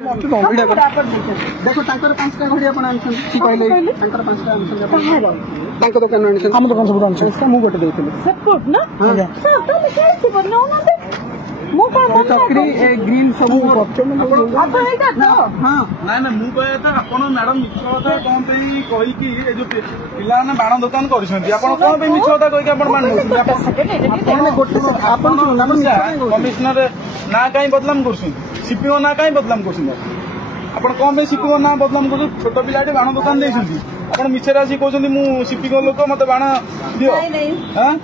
देखो तांकर 5टा घड़ी आपण आनछन की कहले तांकर 5टा आनछन तांकर दुकान आनछन हम दुकान सब आनछन इसका मु गोटे देथिले सपोर्ट ना हां सब तो लिखे बनो ना मु का चक्री ए ग्रीन सब बच्चों में अब हेटा तो हां ना ना मु कहया था आपण मैडम मिछता कोन पे कहि कि ए जो पिला ने बाण दुकान करछंती आपण कोन पे मिछता कहि कि आपण मान आपण गोटे आपण कमिश्नर ना काई बदलाम करछन सीपीओ ना काई बदलाम करछन आपण कोन पे सीपीओ ना बदलाम कर छोट पिलाटे बाण दुकान देछंती आपण मिछे रासी कहछंती मु सीपीओ लोक मते बाण दियो हां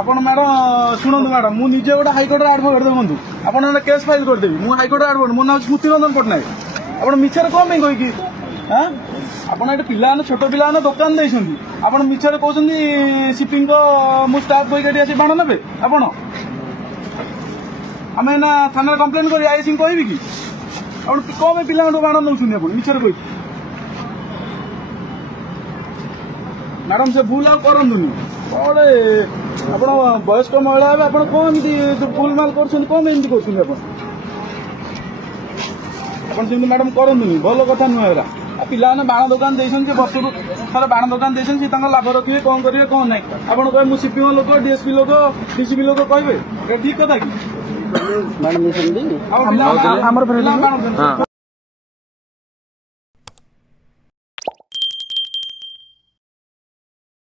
आपण मैडम शुणु मैडम मु निजे गोटे हाईकोर्ट एडवोकेट देखु आपन केस फाइल करदेवी मु हाईकोर्ट एडवोकेट मो ना स्मृति रंजन पट्टनायक आपण मिछर कौन पे कहि हां आपण एटे पिला छोट पिला दुकान देछंती आपण मिछर कहछंती शिपिंग को मु स्टाफ कहि गडी आसी बाण नेबे आपण आमे ना थाना कंप्लेन करी आई सिंह कहबी कि आपण कौन पे पिला बाण नउछुनी आपण मिछर कहि मैडम से भूल आउ करंदुनी बड़े आपण वयस्क महिला है आपण कौन भूल माल कर कौन एमती कर सेमती मैडम करंदुनी भल कथा नुह पिला बाण दुकान देते वर्ष को थोड़ा बाण दुकान देते लाभ रखिए कौन करेंगे कौन ना आप कहे सीपीओ लोक डीएसपी लोक डीसीपी लोक कहे ठीक कथा कि मैडम